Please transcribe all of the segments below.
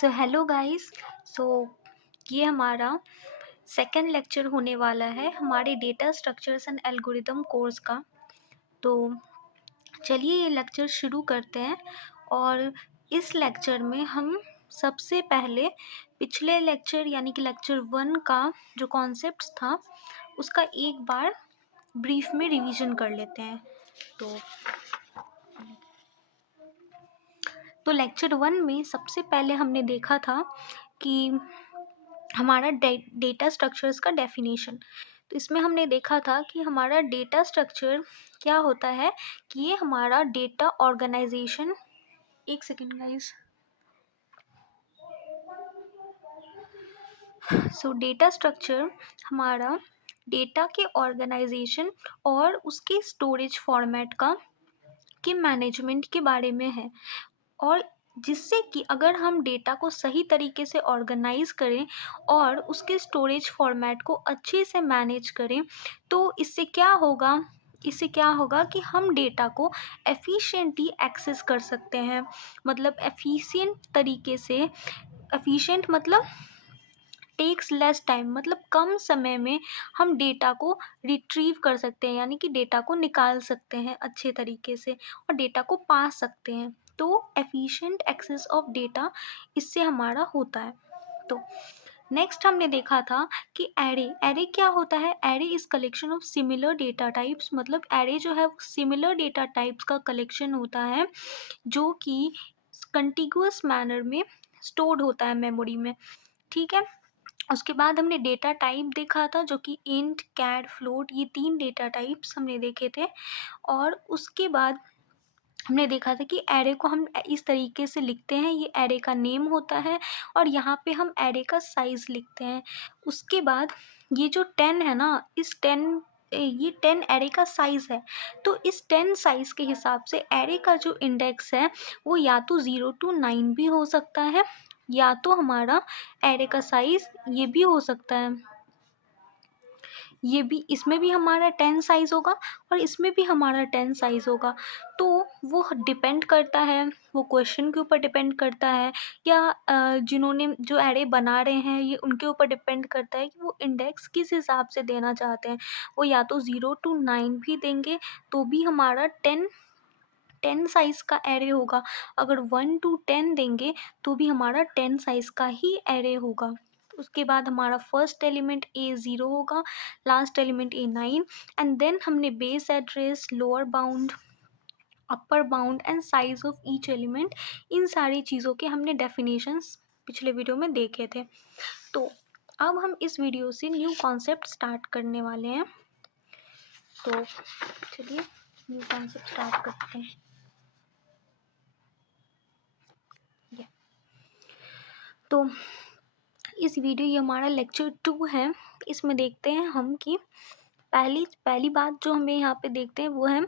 So hello guys. सो ये हमारा second lecture होने वाला है हमारे data structures and algorithm course का। तो चलिए ये लेक्चर शुरू करते हैं। और इस लेक्चर में हम सबसे पहले पिछले लेक्चर यानी कि लेक्चर 1 का जो कॉन्सेप्ट्स था उसका एक बार ब्रीफ में रिवीजन कर लेते हैं। तो लेक्चर 1 में सबसे पहले हमने देखा था कि हमारा डेटा स्ट्रक्चर्स का डेफिनेशन। तो इसमें हमने देखा था कि हमारा डेटा स्ट्रक्चर क्या होता है कि ये हमारा डेटा ऑर्गेनाइजेशन। एक सेकेंड गाइस। सो डेटा स्ट्रक्चर हमारा डेटा के ऑर्गेनाइजेशन और उसके स्टोरेज फॉर्मेट का के मैनेजमेंट के बारे में है। और जिससे कि अगर हम डेटा को सही तरीके से ऑर्गेनाइज करें और उसके स्टोरेज फॉर्मेट को अच्छे से मैनेज करें तो इससे क्या होगा कि हम डेटा को एफिशिएंटली एक्सेस कर सकते हैं। मतलब एफिशिएंट मतलब टेक्स लेस टाइम, मतलब कम समय में हम डेटा को रिट्रीव कर सकते हैं यानी कि डेटा को निकाल सकते हैं अच्छे तरीके से और डेटा को पा सकते हैं। तो एफिशिएंट एक्सेस ऑफ डेटा इससे हमारा होता है। तो नेक्स्ट हमने देखा था कि एरे क्या होता है। Array is collection of similar data types. मतलब एरे जो है सिमिलर डेटा टाइप्स का कलेक्शन होता है जो कि कंटिन्यूअस मैनर में स्टोर्ड होता है मेमोरी में। ठीक है। उसके बाद हमने डेटा टाइप देखा था जो कि इंट, कैर, फ्लोट, ये 3 डेटा टाइप्स हमने देखे थे। और उसके बाद हमने देखा था कि एरे को हम इस तरीके से लिखते हैं, ये एरे का नेम होता है और यहाँ पे हम एरे का साइज़ लिखते हैं। उसके बाद ये जो 10 है ना, ये 10 एरे का साइज़ है। तो इस 10 साइज़ के हिसाब से एरे का जो इंडेक्स है वो या तो 0 to 9 भी हो सकता है या तो हमारा एरे का साइज़ ये भी हो सकता है। ये भी, इसमें भी हमारा 10 साइज़ होगा और इसमें भी हमारा 10 साइज़ होगा। तो वो डिपेंड करता है, वो क्वेश्चन के ऊपर डिपेंड करता है या जिन्होंने जो एरे बना रहे हैं ये उनके ऊपर डिपेंड करता है कि वो इंडेक्स किस हिसाब से देना चाहते हैं। वो या तो 0 to 9 भी देंगे तो भी हमारा 10 साइज़ का एरे होगा। अगर 1 to 10 देंगे तो भी हमारा 10 साइज़ का ही एरे होगा। उसके बाद हमारा फर्स्ट एलिमेंट A0 होगा, last element A9 and then हमने base address, lower bound, upper bound and size of each element, इन सारी चीज़ों के हमने डेफिनेशंस पिछले वीडियो में देखे थे। तो अब हम इस वीडियो से न्यू कॉन्सेप्ट स्टार्ट करने वाले हैं। तो चलिए न्यू कॉन्सेप्ट स्टार्ट करते हैं। तो इस वीडियो ये हमारा लेक्चर 2 है। इसमें देखते हैं हम कि पहली बात जो हमें यहाँ पे देखते हैं वो है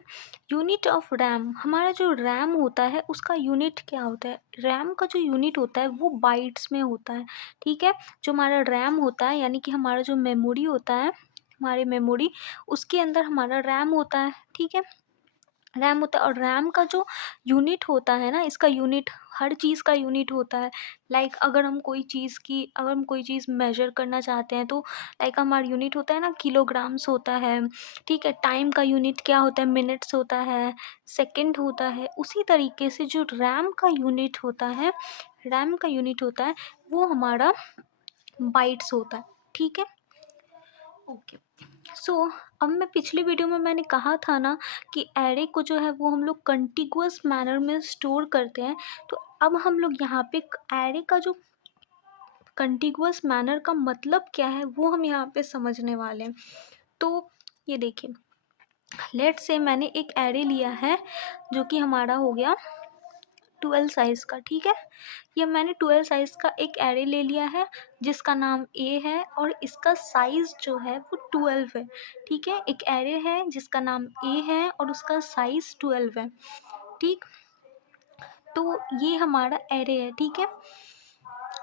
यूनिट ऑफ रैम। हमारा जो रैम होता है उसका यूनिट क्या होता है। रैम का जो यूनिट होता है वो बाइट्स में होता है। ठीक है। जो हमारा रैम होता है यानी कि हमारा जो मेमोरी होता है, हमारे मेमोरी, उसके अंदर हमारा रैम होता है। ठीक है। रैम होता है और रैम का जो यूनिट होता है ना, इसका यूनिट हर चीज़ का यूनिट होता है। लाइक अगर हम कोई चीज़ मेजर करना चाहते हैं तो लाइक हमारा यूनिट होता है ना, किलोग्राम्स होता है। ठीक है। टाइम का यूनिट क्या होता है, मिनट्स होता है, सेकंड होता है। उसी तरीके से जो रैम का यूनिट होता है वो हमारा बाइट्स होता है। ठीक है। ओके। सो अब मैं पिछले वीडियो में मैंने कहा था ना कि एरे को जो है वो हम लोग कंटिन्यूअस मैनर में स्टोर करते हैं। तो अब हम लोग यहाँ पे एरे का जो कंटिन्यूअस मैनर का मतलब क्या है वो हम यहाँ पे समझने वाले हैं। तो ये देखिए, लेट्स से मैंने एक एरे लिया है जो कि हमारा हो गया 12 साइज़ का। ठीक है। ये मैंने 12 साइज़ का एक एरे ले लिया है जिसका नाम ए है और इसका साइज़ जो है वो 12 है। ठीक है। एक एरे है जिसका नाम ए है और उसका साइज़ 12 है। ठीक। तो ये हमारा एरे है। ठीक है।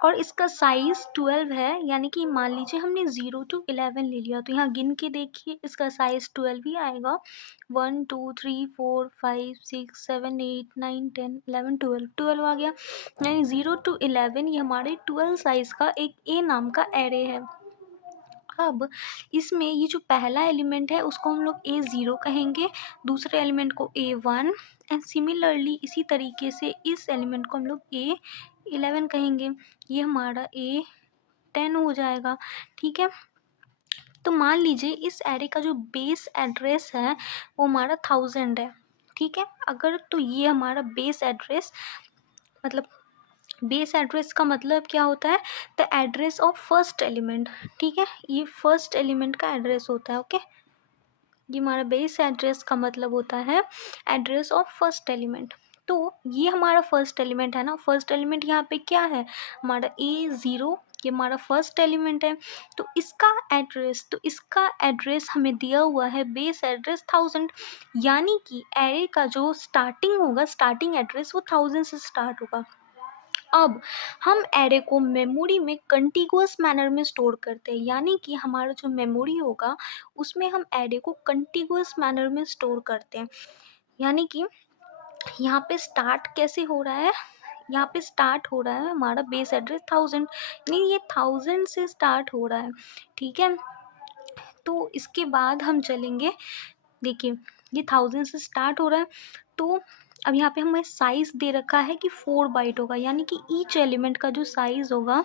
और इसका साइज़ 12 है, यानी कि मान लीजिए हमने 0 to 11 ले लिया, तो यहाँ गिन के देखिए इसका साइज़ 12 ही आएगा। 1 2 3 4 5 6 7 8 9 10 11 12 12 आ गया, यानी 0 to 11 ये हमारे 12 साइज़ का एक ए नाम का एरे है। अब इसमें ये जो पहला एलिमेंट है उसको हम लोग A0 कहेंगे, दूसरे एलिमेंट को A1 एंड सिमिलरली इसी तरीके से इस एलिमेंट को हम लोग A11 कहेंगे। ये हमारा A10 हो जाएगा, ठीक है। तो मान लीजिए इस एरे का जो बेस एड्रेस है वो हमारा 1000 है, ठीक है। अगर तो ये हमारा बेस एड्रेस, मतलब बेस एड्रेस का मतलब क्या होता है, the address of first element, ठीक है। ये फर्स्ट एलिमेंट का एड्रेस होता है, ओके। ये हमारा बेस एड्रेस का मतलब होता है एड्रेस ऑफ फर्स्ट एलिमेंट। तो ये हमारा फर्स्ट एलिमेंट है ना, फर्स्ट एलिमेंट यहाँ पे क्या है, हमारा A0, ये हमारा फर्स्ट एलिमेंट है। तो इसका एड्रेस हमें दिया हुआ है बेस एड्रेस 1000, यानी कि एरे का जो स्टार्टिंग होगा, स्टार्टिंग एड्रेस वो 1000 से स्टार्ट होगा। अब हम एरे को मेमोरी में कंटिगुअस मैनर में स्टोर करते हैं, यानी कि हमारा जो मेमोरी होगा उसमें हम एरे को कंटिगुअस मैनर में स्टोर करते हैं। यानी कि यहाँ पे स्टार्ट कैसे हो रहा है, यहाँ पे स्टार्ट हो रहा है हमारा बेस एड्रेस 1000, यानी ये 1000 से स्टार्ट हो रहा है, ठीक है। तो इसके बाद हम चलेंगे, देखिए ये 1000 से स्टार्ट हो रहा है। तो अब यहाँ पे हमें साइज दे रखा है कि 4 बाइट होगा, यानी कि ईच एलिमेंट का जो साइज होगा,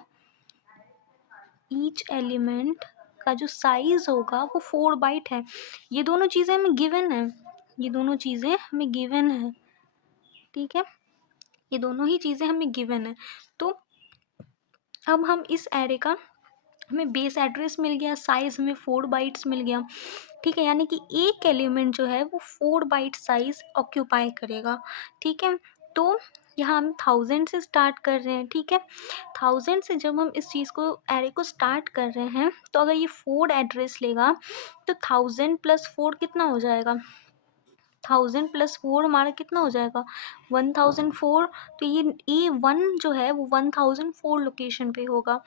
ईच एलिमेंट का जो साइज होगा वो 4 बाइट है। ये दोनों चीज़ें हमें गिवन है, ये दोनों चीज़ें हमें गिवन है, ठीक है। ये दोनों ही चीज़ें हमें गिवन है। तो अब हम इस एरे का, हमें बेस एड्रेस मिल गया, साइज हमें 4 बाइट्स मिल गया, ठीक है। यानी कि एक एलिमेंट जो है वो 4 बाइट साइज ऑक्यूपाई करेगा, ठीक है। तो यहाँ हम 1000 से स्टार्ट कर रहे हैं, ठीक है। 1000 से जब हम इस चीज़ को, एरे को स्टार्ट कर रहे हैं, तो अगर ये 4 एड्रेस लेगा तो 1000 + 4 कितना हो जाएगा, 1000 + 4 हमारा कितना हो जाएगा, 1004। तो ये A1 जो है वो 1004 लोकेशन पे होगा।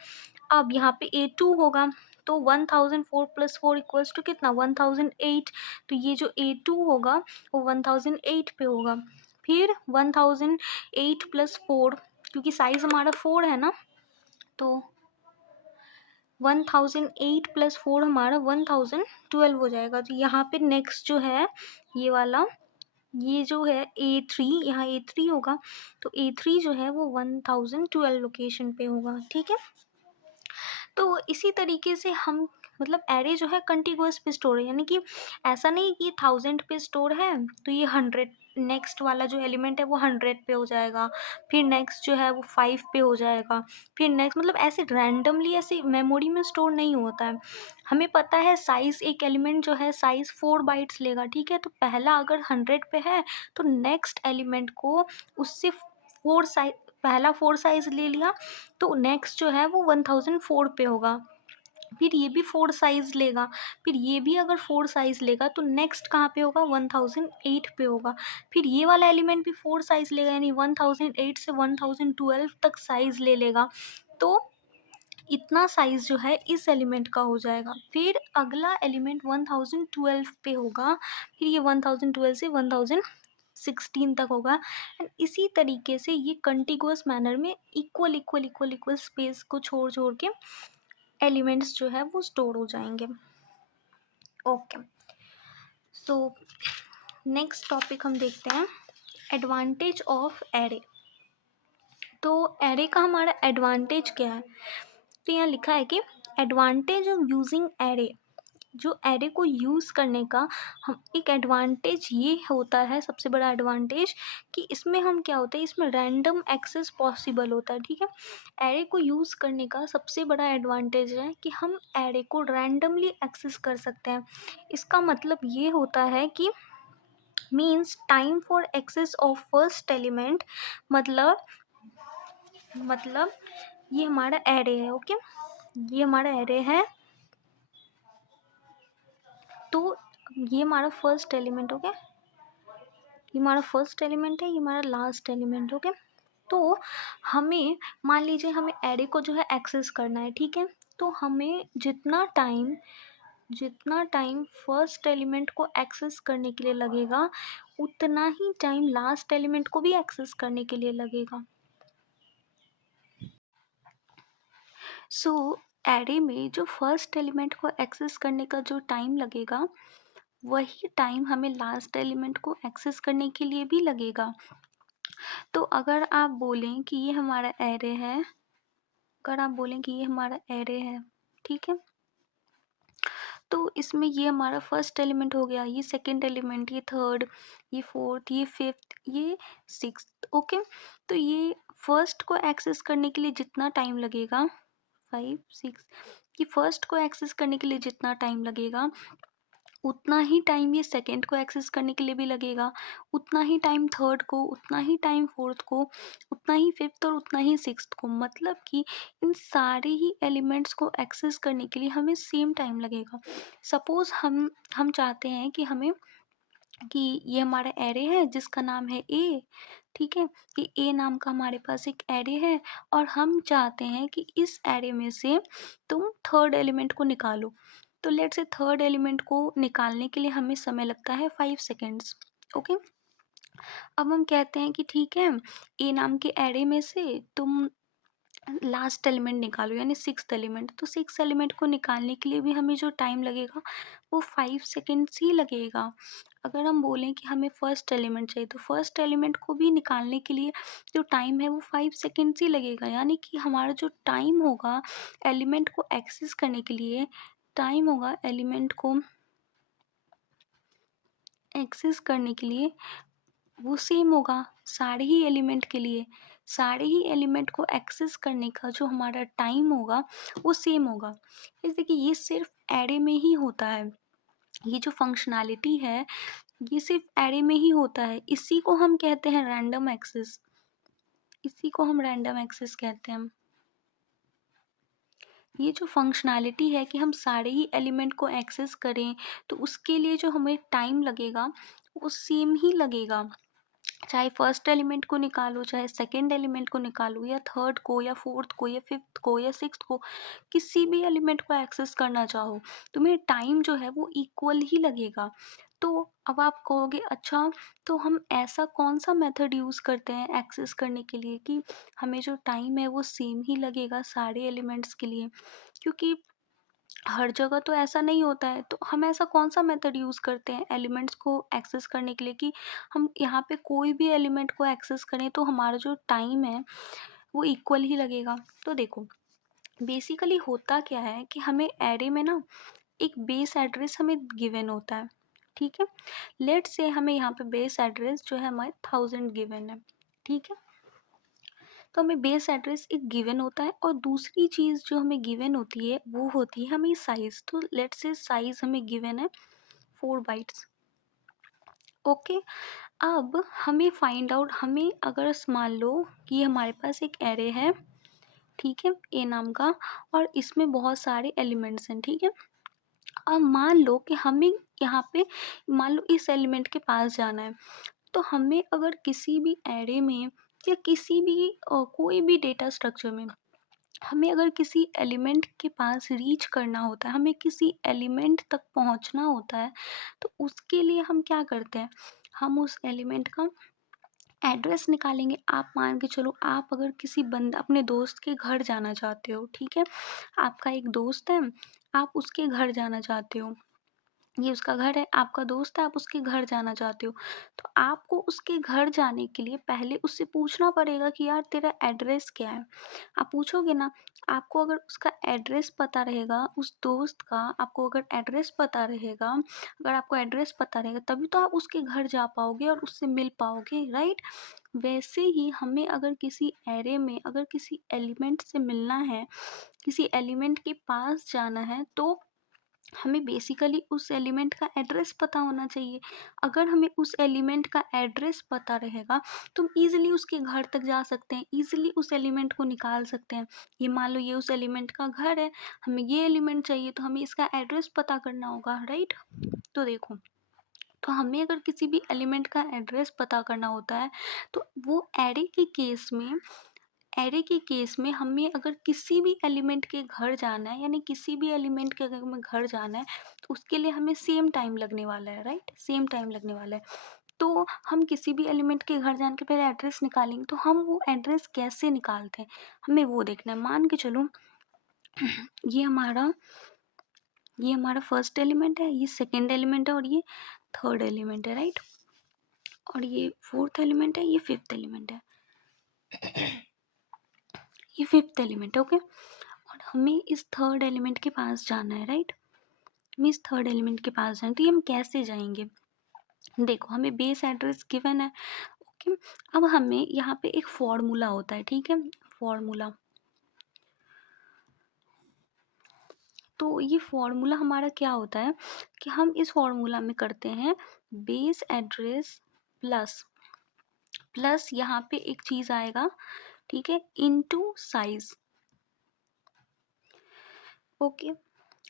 अब यहाँ पे A2 होगा, तो 1004 + 4 इक्वल्स टू कितना, 1008। तो ये जो A2 होगा वो 1008 पे होगा। फिर 1008 + 4, क्योंकि साइज हमारा 4 है ना, तो 1008 + 4 हमारा 1012 हो जाएगा। तो यहाँ पे नेक्स्ट जो है ये वाला, ये जो है A3, यहाँ A3 होगा, तो A3 जो है वो 1012 लोकेशन पे होगा, ठीक है। तो इसी तरीके से हम, मतलब एरे जो है कंटिगुअस पे स्टोर है, यानी कि ऐसा नहीं कि 1000 पे स्टोर है तो ये 100, नेक्स्ट वाला जो एलिमेंट है वो 100 पे हो जाएगा, फिर नेक्स्ट जो है वो 5 पे हो जाएगा, फिर नेक्स्ट, मतलब ऐसे रैंडमली ऐसे मेमोरी में स्टोर नहीं होता है। हमें पता है साइज़, एक एलिमेंट जो है साइज़ 4 बाइट्स लेगा, ठीक है। तो पहला अगर 100 पे है तो नेक्स्ट एलिमेंट को उससे 4 साइज, पहला 4 साइज़ ले लिया, तो नेक्स्ट जो है वो 1004 पे होगा। फिर ये भी 4 साइज़ लेगा, फिर ये भी अगर 4 साइज़ लेगा तो नेक्स्ट कहाँ पे होगा, 1008 पे होगा। फिर ये वाला एलिमेंट भी 4 साइज़ लेगा, यानी 1008 से 1012 तक साइज़ ले लेगा। तो इतना साइज़ जो है इस एलिमेंट का हो जाएगा। फिर अगला एलिमेंट 1012 पे होगा, फिर ये 1012 से 1016 तक होगा। एंड इसी तरीके से ये कंटिगुअस मैनर में equal equal equal equal space को छोड़ छोड़ के एलिमेंट्स जो है वो स्टोर हो जाएंगे, ओके। सो नेक्स्ट टॉपिक हम देखते हैं, एडवांटेज ऑफ एरे। तो एरे का हमारा एडवांटेज क्या है, तो यहाँ लिखा है कि एडवांटेज ऑफ यूजिंग एरे, जो एरे को यूज़ करने का हम एक एडवांटेज ये होता है, सबसे बड़ा एडवांटेज, कि इसमें हम क्या होता है, इसमें रैंडम एक्सेस पॉसिबल होता है, ठीक है। एरे को यूज़ करने का सबसे बड़ा एडवांटेज है कि हम एरे को रैंडमली एक्सेस कर सकते हैं। इसका मतलब ये होता है कि means time for access of first element, मतलब मतलब ये हमारा एरे है, ओके। ये हमारा एरे है, तो ये हमारा फर्स्ट एलिमेंट, ओके। ये हमारा फर्स्ट एलिमेंट है, ये हमारा लास्ट एलिमेंट, ओके। तो हमें मान लीजिए हमें एरे को जो है एक्सेस करना है, ठीक है? तो हमें जितना टाइम फर्स्ट एलिमेंट को एक्सेस करने के लिए लगेगा, उतना ही टाइम लास्ट एलिमेंट को भी एक्सेस करने के लिए लगेगा। सो एरे में जो फर्स्ट एलिमेंट को एक्सेस करने का जो टाइम लगेगा, वही टाइम हमें लास्ट एलिमेंट को एक्सेस करने के लिए भी लगेगा। तो अगर आप बोलें कि ये हमारा एरे है, ठीक है? तो इसमें ये हमारा फर्स्ट एलिमेंट हो गया, ये सेकंड एलिमेंट, ये थर्ड, ये फोर्थ, ये फिफ्थ, ये सिक्स्थ। ओके, तो ये फर्स्ट को एक्सेस करने के लिए जितना टाइम लगेगा, 5 6, ये फर्स्ट को एक्सेस करने के लिए जितना टाइम लगेगा, उतना ही टाइम ये सेकंड को एक्सेस करने के लिए भी लगेगा, उतना ही टाइम थर्ड को, उतना ही टाइम फोर्थ को, उतना ही फिफ्थ और उतना ही सिक्स्थ को। मतलब कि इन सारे ही एलिमेंट्स को एक्सेस करने के लिए हमें सेम टाइम लगेगा। सपोज हम चाहते हैं कि ये हमारा एरे है जिसका नाम है ए, ठीक है? ये ए नाम का हमारे पास एक एरे है, और हम चाहते हैं कि इस एरे में से तुम थर्ड एलिमेंट को निकालो। तो लेट्स से थर्ड एलिमेंट को निकालने के लिए हमें समय लगता है 5 सेकेंड्स। ओके, अब हम कहते हैं कि ठीक है, ए नाम के एरे में से तुम लास्ट एलिमेंट निकालो, यानी सिक्स्थ एलिमेंट। तो सिक्स एलिमेंट को निकालने के लिए भी हमें जो टाइम लगेगा वो 5 सेकेंड्स ही लगेगा। अगर हम बोलें कि हमें फर्स्ट एलिमेंट चाहिए, तो फर्स्ट एलिमेंट को भी निकालने के लिए जो टाइम है वो 5 सेकेंड्स ही लगेगा। यानी कि हमारा जो टाइम होगा एलिमेंट को एक्सेस करने के लिए, टाइम होगा एलिमेंट को एक्सेस करने के लिए, वो सेम होगा सारे ही एलिमेंट के लिए। सारे ही एलिमेंट को एक्सेस करने का जो हमारा टाइम होगा वो सेम होगा। इस देखिए, ये सिर्फ एरे में ही होता है। ये जो फंक्शनैलिटी है ये सिर्फ एरे में ही होता है। इसी को हम कहते हैं रैंडम एक्सेस। कहते हैं। ये जो फंक्शनैलिटी है कि हम सारे ही एलिमेंट को एक्सेस करें, तो उसके लिए जो हमें टाइम लगेगा वो सेम ही लगेगा। चाहे फर्स्ट एलिमेंट को निकालो, चाहे सेकंड एलिमेंट को निकालो, या थर्ड को, या फोर्थ को, या फिफ्थ को, या सिक्स्थ को, किसी भी एलिमेंट को एक्सेस करना चाहो, तुम्हें टाइम जो है वो इक्वल ही लगेगा। तो अब आप कहोगे अच्छा, तो हम ऐसा कौन सा मेथड यूज़ करते हैं एक्सेस करने के लिए कि हमें जो टाइम है वो सेम ही लगेगा सारे एलिमेंट्स के लिए? क्योंकि हर जगह तो ऐसा नहीं होता है। तो हम ऐसा कौन सा मेथड यूज़ करते हैं एलिमेंट्स को एक्सेस करने के लिए कि हम यहाँ पे कोई भी एलिमेंट को एक्सेस करें तो हमारा जो टाइम है वो इक्वल ही लगेगा? तो देखो, बेसिकली होता क्या है कि हमें एरे में ना एक बेस एड्रेस हमें गिवन होता है, ठीक है? लेट्स से हमें यहाँ पे बेस एड्रेस जो है हमारे 1000 गिवन है, ठीक है? तो हमें बेस एड्रेस एक गिवन होता है, और दूसरी चीज़ जो हमें गिवन होती है वो होती है हमें साइज़। तो लेट्स से साइज़ हमें गिवन है 4 बाइट्स। ओके, अब हमें फाइंड आउट, हमें अगर मान लो कि हमारे पास एक एरे है, ठीक है, ए नाम का, और इसमें बहुत सारे एलिमेंट्स हैं, ठीक है? अब मान लो कि हमें यहाँ पे मान लो इस एलिमेंट के पास जाना है। तो हमें अगर किसी भी एरे में या किसी भी कोई भी डेटा स्ट्रक्चर में हमें अगर किसी एलिमेंट के पास रीच करना होता है, हमें किसी एलिमेंट तक पहुंचना होता है, तो उसके लिए हम क्या करते हैं, हम उस एलिमेंट का एड्रेस निकालेंगे। आप मान के चलो, आप अगर किसी बंदा अपने दोस्त के घर जाना चाहते हो, ठीक है? आपका एक दोस्त है, आप उसके घर जाना चाहते हो, ये उसका घर है, आपका दोस्त है, आप उसके घर जाना चाहते हो। तो आपको उसके घर जाने के लिए पहले उससे पूछना पड़ेगा कि यार तेरा एड्रेस क्या है? आप पूछोगे ना? आपको अगर उसका एड्रेस पता रहेगा, उस दोस्त का आपको अगर एड्रेस पता रहेगा, अगर आपको एड्रेस पता रहेगा तभी तो आप उसके घर जा पाओगे और उससे मिल पाओगे, राइट? वैसे ही हमें अगर किसी एरे में अगर किसी एलिमेंट से मिलना है, किसी एलिमेंट के पास जाना है, तो हमें बेसिकली उस एलिमेंट का एड्रेस पता होना चाहिए। अगर हमें उस एलिमेंट का एड्रेस पता रहेगा तो हम ईज़िली उसके घर तक जा सकते हैं, ईज़िली उस एलिमेंट को निकाल सकते हैं। ये मान लो ये उस एलिमेंट का घर है, हमें ये एलिमेंट चाहिए तो हमें इसका एड्रेस पता करना होगा, राइट? तो देखो, तो हमें अगर किसी भी एलिमेंट का एड्रेस पता करना होता है तो वो एरे के केस में हमें अगर किसी भी एलिमेंट के घर जाना है, यानी किसी भी एलिमेंट के अगर हमें घर जाना है तो उसके लिए हमें सेम टाइम लगने वाला है, राइट, सेम टाइम लगने वाला है। तो हम किसी भी एलिमेंट के घर जाने के पहले एड्रेस निकालेंगे, तो हम वो एड्रेस कैसे निकालते हैं हमें वो देखना है। मान के चलो ये हमारा ये हमारा फर्स्ट एलिमेंट है, ये सेकेंड एलिमेंट है और ये थर्ड एलिमेंट है, राइट, और ये फोर्थ एलिमेंट है, ये फिफ्थ एलिमेंट है, ये फिफ्थ एलिमेंट है, ओके। और हमें इस थर्ड एलिमेंट के पास जाना है, राइट, हमें इस थर्ड एलिमेंट के पास जाना है। तो ये हम कैसे जाएंगे, देखो हमें बेस एड्रेस गिवन है, ओके। अब हमें यहाँ पे एक फॉर्मूला होता है, ठीक है, फॉर्मूला। तो ये फॉर्मूला हमारा क्या होता है कि हम इस फॉर्मूला में करते हैं बेस एड्रेस प्लस प्लस यहाँ पे एक चीज आएगा, ठीक है, इनटू साइज, ओके।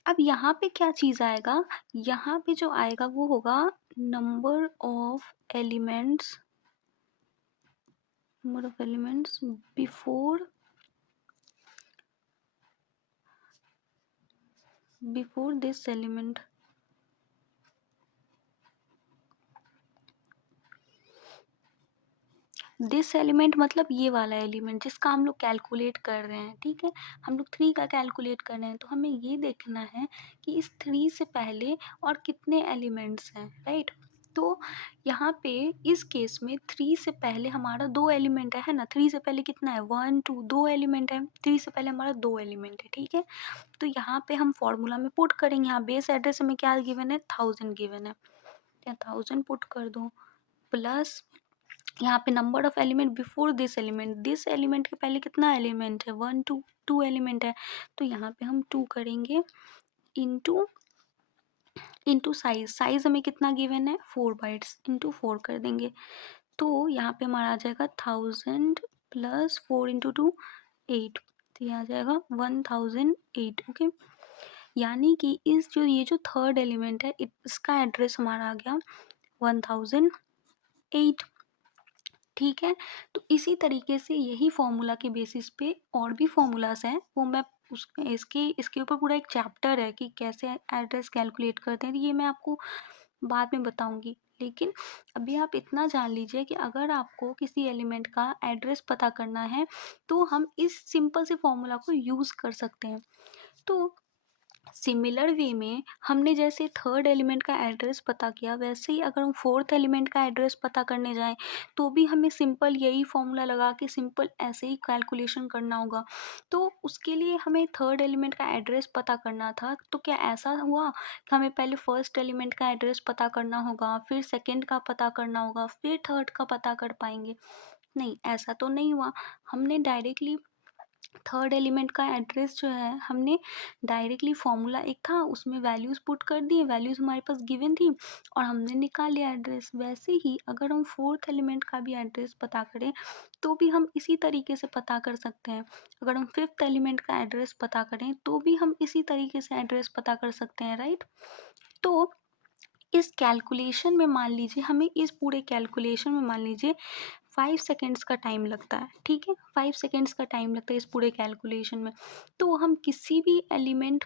अब यहाँ पे क्या चीज आएगा, यहाँ पे जो आएगा वो होगा number of elements, before this element. This element मतलब ये वाला एलिमेंट जिसका हम लोग कैलकुलेट कर रहे हैं, ठीक है, हम लोग 3 का कैलकुलेट कर रहे हैं। तो हमें ये देखना है कि इस 3 से पहले और कितने एलिमेंट्स हैं, राइट। तो यहाँ पे इस केस में 3 से पहले हमारा 2 एलिमेंट है ना, 3 से पहले कितना है, 1 2, 2 एलिमेंट है, 3 से पहले हमारा 2 एलिमेंट है, ठीक है। तो यहाँ पे हम फॉर्मूला में पुट करेंगे, यहाँ बेस एड्रेस में क्या गिवन है, 1000 गिवन है, 1000 पुट कर दो, प्लस यहाँ पे number of element before this element के पहले कितना एलिमेंट है, 1 2, 2 एलिमेंट है, तो यहाँ पे हम 2 करेंगे इंटू इंटू साइज, साइज हमें कितना गिवन है, 4 बाइट्स, इंटू 4 कर देंगे। तो यहाँ पे हमारा आ जाएगा 1000 प्लस 4 इंटू 2 8, तो ये आ जाएगा 1008, ओके। यानी कि ये जो थर्ड एलिमेंट है इसका एड्रेस हमारा आ गया 1008, ठीक है। तो इसी तरीके से यही फॉर्मूला के बेसिस पे और भी फॉर्मूलाज हैं, वो मैं इसके ऊपर पूरा एक चैप्टर है कि कैसे एड्रेस कैलकुलेट करते हैं, तो ये मैं आपको बाद में बताऊंगी। लेकिन अभी आप इतना जान लीजिए कि अगर आपको किसी एलिमेंट का एड्रेस पता करना है तो हम इस सिंपल से फॉर्मूला को यूज़ कर सकते हैं। तो सिमिलर वे में हमने जैसे थर्ड एलिमेंट का एड्रेस पता किया, वैसे ही अगर हम फोर्थ एलिमेंट का एड्रेस पता करने जाएं तो भी हमें सिंपल यही फॉर्मूला लगा के सिंपल ऐसे ही कैलकुलेशन करना होगा। तो उसके लिए हमें थर्ड एलिमेंट का एड्रेस पता करना था, तो क्या ऐसा हुआ कि हमें पहले फर्स्ट एलिमेंट का एड्रेस पता करना होगा, फिर सेकेंड का पता करना होगा, फिर थर्ड का पता कर पाएंगे? नहीं, ऐसा तो नहीं हुआ। हमने डायरेक्टली थर्ड एलिमेंट का एड्रेस जो है हमने डायरेक्टली फॉर्मूला एक था उसमें वैल्यूज़ पुट कर दिए, वैल्यूज़ हमारे पास गिवन थी और हमने निकाल लिया एड्रेस। वैसे ही अगर हम फोर्थ एलिमेंट का भी एड्रेस पता करें तो भी हम इसी तरीके से पता कर सकते हैं। अगर हम फिफ्थ एलिमेंट का एड्रेस पता करें तो भी हम इसी तरीके से एड्रेस पता कर सकते हैं, राइट। तो इस कैलकुलेशन में मान लीजिए हमें इस पूरे कैलकुलेशन में मान लीजिए 5 सेकेंड्स का टाइम लगता है, ठीक है, 5 सेकेंड्स का टाइम लगता है इस पूरे कैलकुलेशन में। तो हम किसी भी एलिमेंट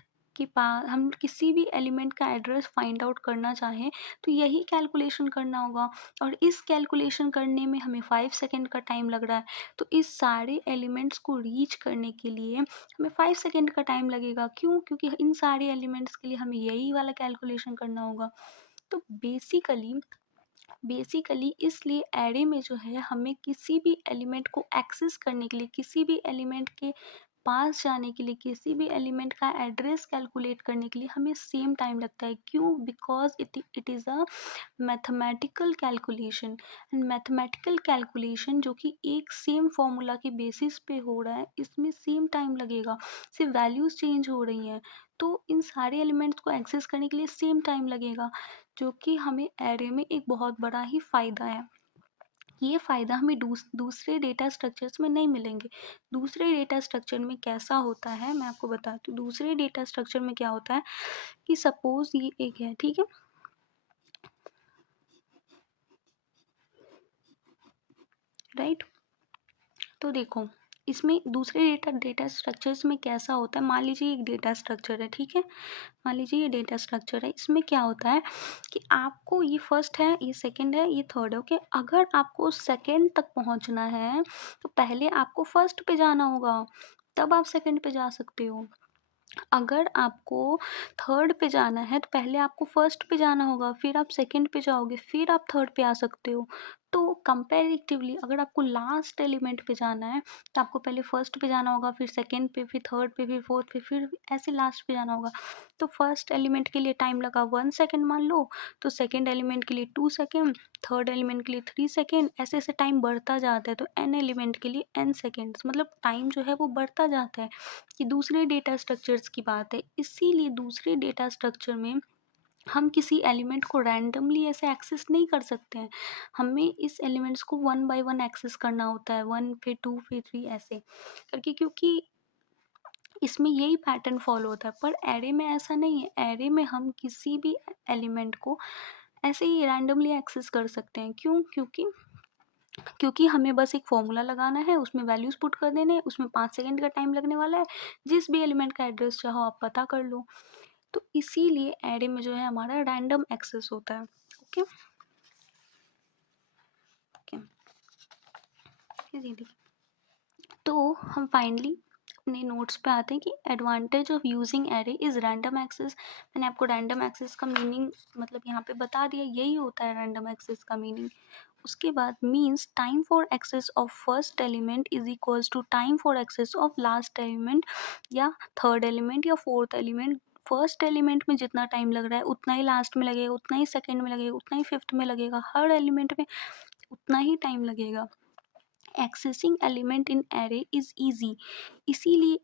का एड्रेस फाइंड आउट करना चाहें तो यही कैलकुलेशन करना होगा, और इस कैलकुलेशन करने में हमें 5 सेकेंड का टाइम लग रहा है। तो इस सारे एलिमेंट्स को रीच करने के लिए हमें 5 सेकेंड का टाइम लगेगा, क्यों, क्योंकि इन सारे एलिमेंट्स के लिए हमें यही वाला कैलकुलेशन करना होगा। तो बेसिकली इसलिए एरे में जो है हमें किसी भी एलिमेंट को एक्सेस करने के लिए, किसी भी एलिमेंट के पास जाने के लिए, किसी भी एलिमेंट का एड्रेस कैलकुलेट करने के लिए हमें सेम टाइम लगता है। क्यों, because it is a mathematical calculation, and mathematical calculation जो कि एक सेम फॉर्मूला के बेसिस पे हो रहा है, इसमें सेम टाइम लगेगा, सिर्फ वैल्यूज़ चेंज हो रही हैं। तो इन सारे एलिमेंट्स को एक्सेस करने के लिए सेम टाइम लगेगा, जो कि हमें एरे में एक बहुत बड़ा ही फ़ायदा है। ये फ़ायदा हमें दूसरे डेटा स्ट्रक्चर्स में नहीं मिलेंगे। दूसरे डेटा स्ट्रक्चर में कैसा होता है मैं आपको बताती हूँ। दूसरे डेटा स्ट्रक्चर में क्या होता है कि सपोज़ ये एक है, ठीक है, राइट। तो देखो, इसमें दूसरे डेटा स्ट्रक्चर्स में कैसा होता है, मान लीजिए एक डेटा स्ट्रक्चर है, ठीक है, मान लीजिए ये डेटा स्ट्रक्चर है, इसमें क्या होता है कि आपको ये फर्स्ट है, ये सेकंड है, ये थर्ड है, ओके। अगर आपको सेकंड तक पहुंचना है तो पहले आपको फर्स्ट पे जाना होगा, तब आप सेकंड पे जा सकते हो। अगर आपको थर्ड पे जाना है तो पहले आपको फर्स्ट पे जाना होगा, फिर आप सेकंड पे जाओगे, फिर आप थर्ड पे आ सकते हो। तो कंपैरेटिवली अगर आपको लास्ट एलिमेंट पे जाना है तो आपको पहले फर्स्ट पे जाना होगा, फिर सेकंड पे, फिर थर्ड पे, फिर फोर्थ पे, फिर ऐसे लास्ट पे जाना होगा। तो फर्स्ट एलिमेंट के लिए टाइम लगा 1 सेकेंड मान लो, तो सेकेंड एलिमेंट के लिए 2 सेकेंड, थर्ड एलिमेंट के लिए 3 सेकेंड, ऐसे ऐसे टाइम बढ़ता जाता है। तो n एलिमेंट के लिए n सेकेंड्स, मतलब टाइम जो है वो बढ़ता जाता है। कि दूसरे डेटा स्ट्रक्चर्स की बात है, इसीलिए दूसरे डेटा स्ट्रक्चर में हम किसी एलिमेंट को रैंडमली ऐसे एक्सेस नहीं कर सकते हैं। हमें इस एलिमेंट्स को 1 बाय 1 एक्सेस करना होता है, 1 फिर 2 फिर 3 ऐसे करके, क्योंकि इसमें यही पैटर्न फॉलो होता है। पर एरे में ऐसा नहीं है, एरे में हम किसी भी एलिमेंट को ऐसे ही रैंडमली एक्सेस कर सकते हैं। क्यों? क्योंकि हमें बस एक फॉर्मूला लगाना है, उसमें वैल्यूज पुट कर देने हैं, उसमें 5 सेकंड का टाइम लगने वाला है, जिस भी एलिमेंट का एड्रेस चाहो आप पता कर लो। तो इसीलिए एरे में जो है हमारा रैंडम एक्सेस होता है। ओके ओके, दीदी। तो हम फाइनली अपने नोट्स पे आते हैं कि advantage of using array is random access. मैंने आपको रैंडम एक्सेस का मीनिंग मतलब यहाँ पे बता दिया, यही होता है रैंडम एक्सेस का मीनिंग। उसके बाद means time for access of first element is equals to time for access of last element या थर्ड एलिमेंट या फोर्थ एलिमेंट। फर्स्ट एलिमेंट में जितना टाइम लग रहा है उतना ही लास्ट में लगेगा, उतना ही सेकंड में लगेगा, उतना ही फिफ्थ में लगेगा, हर एलिमेंट में उतना ही टाइम लगेगा। Accessing element in array is easy, इसीलिए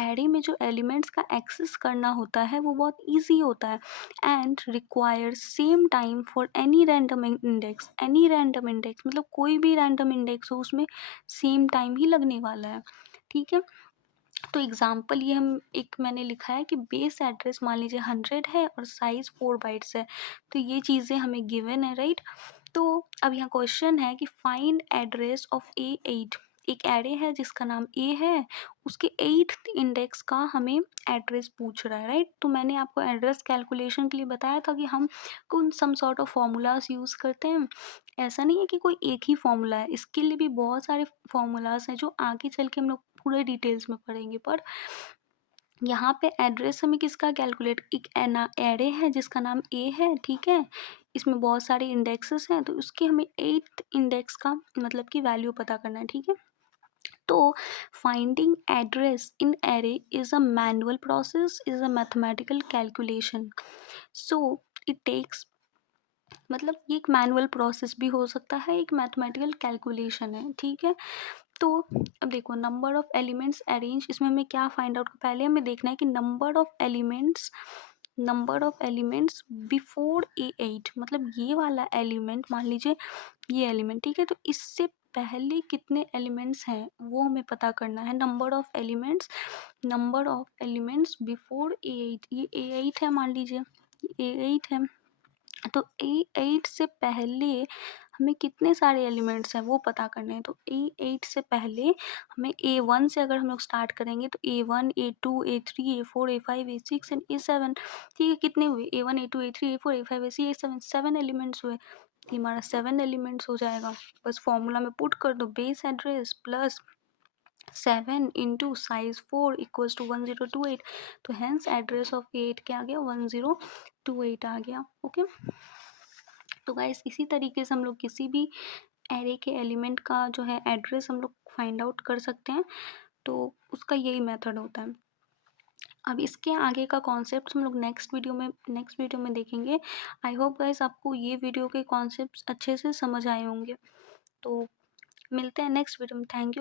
एरे में जो एलिमेंट्स का एक्सेस करना होता है वो बहुत ईजी होता है। And require same time for any random index, any random index मतलब कोई भी रैंडम इंडेक्स हो उसमें सेम टाइम ही लगने वाला है, ठीक है। तो एग्जाम्पल ये हम एक मैंने लिखा है कि बेस एड्रेस मान लीजिए 100 है और साइज 4 बाइट्स है, तो ये चीज़ें हमें गिवन है, राइट। तो अब यहाँ क्वेश्चन है कि फाइंड एड्रेस ऑफ A8। एक एरे है जिसका नाम A है, उसके 8th इंडेक्स का हमें एड्रेस पूछ रहा है, राइट। तो मैंने आपको एड्रेस कैलकुलेशन के लिए बताया था कि हम कौन some sort of formulas use करते हैं। ऐसा नहीं है कि कोई एक ही फॉर्मूला है, इसके लिए भी बहुत सारे फॉर्मूलाज हैं जो आगे चल के हम लोग पूरे डिटेल्स में पढ़ेंगे। पर यहाँ पे एड्रेस हमें किसका कैलकुलेट, एक एरे है जिसका नाम ए है, ठीक है, इसमें बहुत सारे इंडेक्सेस हैं, तो उसके हमें 8th इंडेक्स का मतलब कि वैल्यू पता करना है, ठीक है। तो finding address in array is a manual process, is a mathematical calculation. So it takes, मतलब ये एक मैनुअल प्रोसेस भी हो सकता है, एक मैथमेटिकल कैलकुलेशन है, ठीक है। तो अब देखो नंबर ऑफ एलिमेंट्स अरेंज, इसमें हमें क्या फाइंड आउट, पहले हमें देखना है कि number of elements before A8, मतलब ये वाला एलिमेंट, मान लीजिए ये एलिमेंट, ठीक है, तो इससे पहले कितने एलिमेंट्स हैं वो हमें पता करना है। Number of elements before A8, ये A8 है, मान लीजिए A8 है, तो A8 से पहले हमें कितने सारे एलिमेंट्स हैं वो पता करने हैं। तो A8 से पहले हमें A1 से अगर हम लोग स्टार्ट करेंगे तो A1 A2 A3 A4 A5 A6 and A7, ठीक है, कितने हुए A1 A2 A3 A4 A5 A6 A7, 7 elements हुए। तो हमारा 7 एलिमेंट्स हो जाएगा। बस फॉर्मूला में पुट कर दो, base address plus 7 into size 4 equals to 1028। तो हैंस एड्रेस ऑफ A8 क्या आ गया, 1028 आ गया, ओके। तो गाइस इसी तरीके से हम लोग किसी भी एरे के एलिमेंट का जो है एड्रेस हम लोग फाइंड आउट कर सकते हैं। तो उसका यही मेथड होता है। अब इसके आगे का कॉन्सेप्ट हम लोग नेक्स्ट वीडियो में देखेंगे। आई होप गाइस आपको ये वीडियो के कॉन्सेप्ट्स अच्छे से समझ आए होंगे। तो मिलते हैं नेक्स्ट वीडियो में। Thank you.